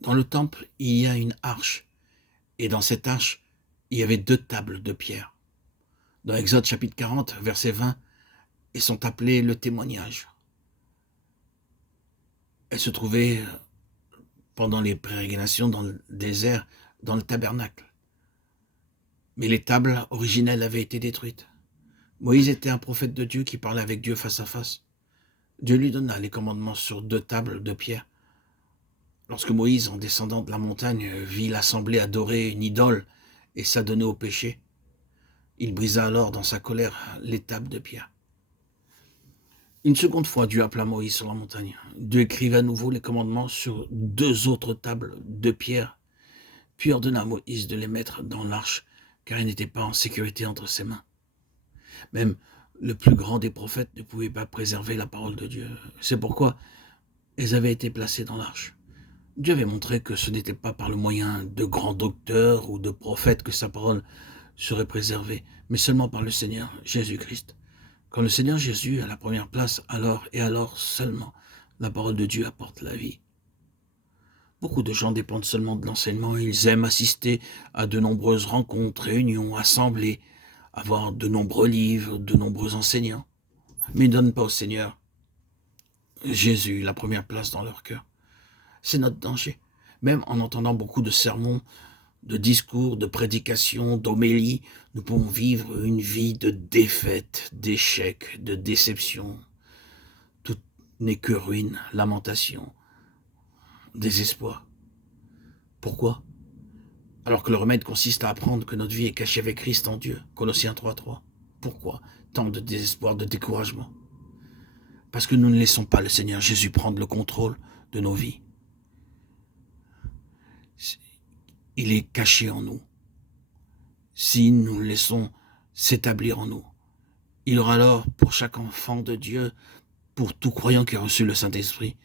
Dans le temple, il y a une arche, et dans cette arche, il y avait 2 tables de pierre. Dans Exode chapitre 40, verset 20, elles sont appelées le témoignage. Elles se trouvaient pendant les pérégrinations dans le désert, dans le tabernacle. Mais les tables originelles avaient été détruites. Moïse était un prophète de Dieu qui parlait avec Dieu face à face. Dieu lui donna les commandements sur 2 tables de pierre. Lorsque Moïse, en descendant de la montagne, vit l'assemblée adorer une idole et s'adonner au péché, il brisa alors dans sa colère les tables de pierre. Une seconde fois, Dieu appela Moïse sur la montagne. Dieu écrivit à nouveau les commandements sur 2 autres tables de pierre, puis ordonna à Moïse de les mettre dans l'arche, car il n'était pas en sécurité entre ses mains. Même le plus grand des prophètes ne pouvait pas préserver la parole de Dieu. C'est pourquoi elles avaient été placées dans l'arche. Dieu avait montré que ce n'était pas par le moyen de grands docteurs ou de prophètes que sa parole serait préservée, mais seulement par le Seigneur Jésus-Christ. Quand le Seigneur Jésus a la première place, alors et alors seulement, la parole de Dieu apporte la vie. Beaucoup de gens dépendent seulement de l'enseignement. Ils aiment assister à de nombreuses rencontres, réunions, assemblées, avoir de nombreux livres, de nombreux enseignants, mais ils ne donnent pas au Seigneur Jésus la première place dans leur cœur. C'est notre danger. Même en entendant beaucoup de sermons, de discours, de prédications, d'homélies, nous pouvons vivre une vie de défaite, d'échec, de déception. Tout n'est que ruine, lamentation, désespoir. Pourquoi? Alors que le remède consiste à apprendre que notre vie est cachée avec Christ en Dieu. Colossiens 3:3. Pourquoi tant de désespoir, de découragement? Parce que nous ne laissons pas le Seigneur Jésus prendre le contrôle de nos vies. Il est caché en nous. Si nous le laissons s'établir en nous, il aura alors pour chaque enfant de Dieu, pour tout croyant qui a reçu le Saint-Esprit,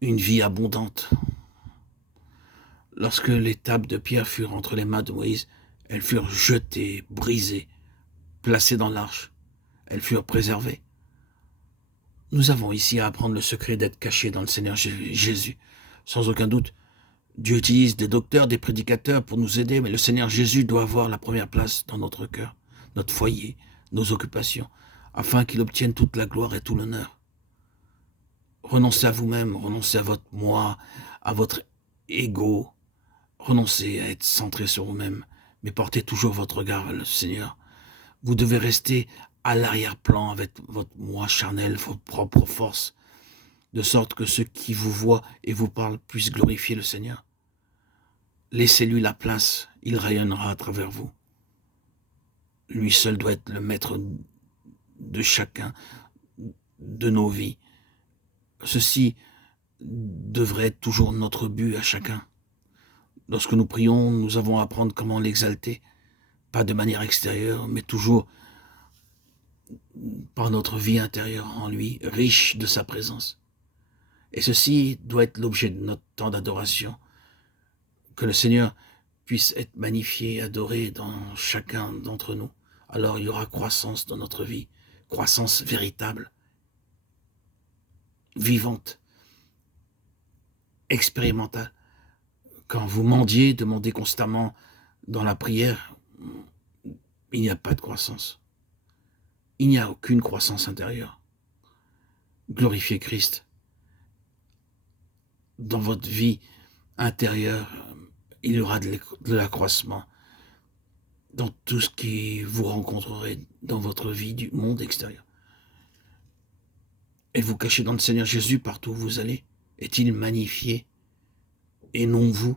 une vie abondante. Lorsque les tables de pierre furent entre les mains de Moïse, elles furent jetées, brisées, placées dans l'arche. Elles furent préservées. Nous avons ici à apprendre le secret d'être cachés dans le Seigneur Jésus. Sans aucun doute, Dieu utilise des docteurs, des prédicateurs pour nous aider, mais le Seigneur Jésus doit avoir la première place dans notre cœur, notre foyer, nos occupations, afin qu'il obtienne toute la gloire et tout l'honneur. Renoncez à vous-même, renoncez à votre moi, à votre ego, renoncez à être centré sur vous-même, mais portez toujours votre regard vers le Seigneur. Vous devez rester à l'arrière-plan avec votre moi charnel, vos propres forces, de sorte que ceux qui vous voient et vous parlent puissent glorifier le Seigneur. Laissez-lui la place, il rayonnera à travers vous. Lui seul doit être le maître de chacun de nos vies. Ceci devrait être toujours notre but à chacun. Lorsque nous prions, nous avons à apprendre comment l'exalter, pas de manière extérieure, mais toujours par notre vie intérieure en lui, riche de sa présence. Et ceci doit être l'objet de notre temps d'adoration, que le Seigneur puisse être magnifié, adoré dans chacun d'entre nous. Alors il y aura croissance dans notre vie, croissance véritable, vivante, expérimentale. Quand vous mendiez, demandez constamment dans la prière, il n'y a pas de croissance. Il n'y a aucune croissance intérieure. Glorifiez Christ. Dans votre vie intérieure, il y aura de l'accroissement dans tout ce que vous rencontrerez dans votre vie du monde extérieur. Êtes-vous caché dans le Seigneur Jésus partout où vous allez? Est-il magnifié et non vous?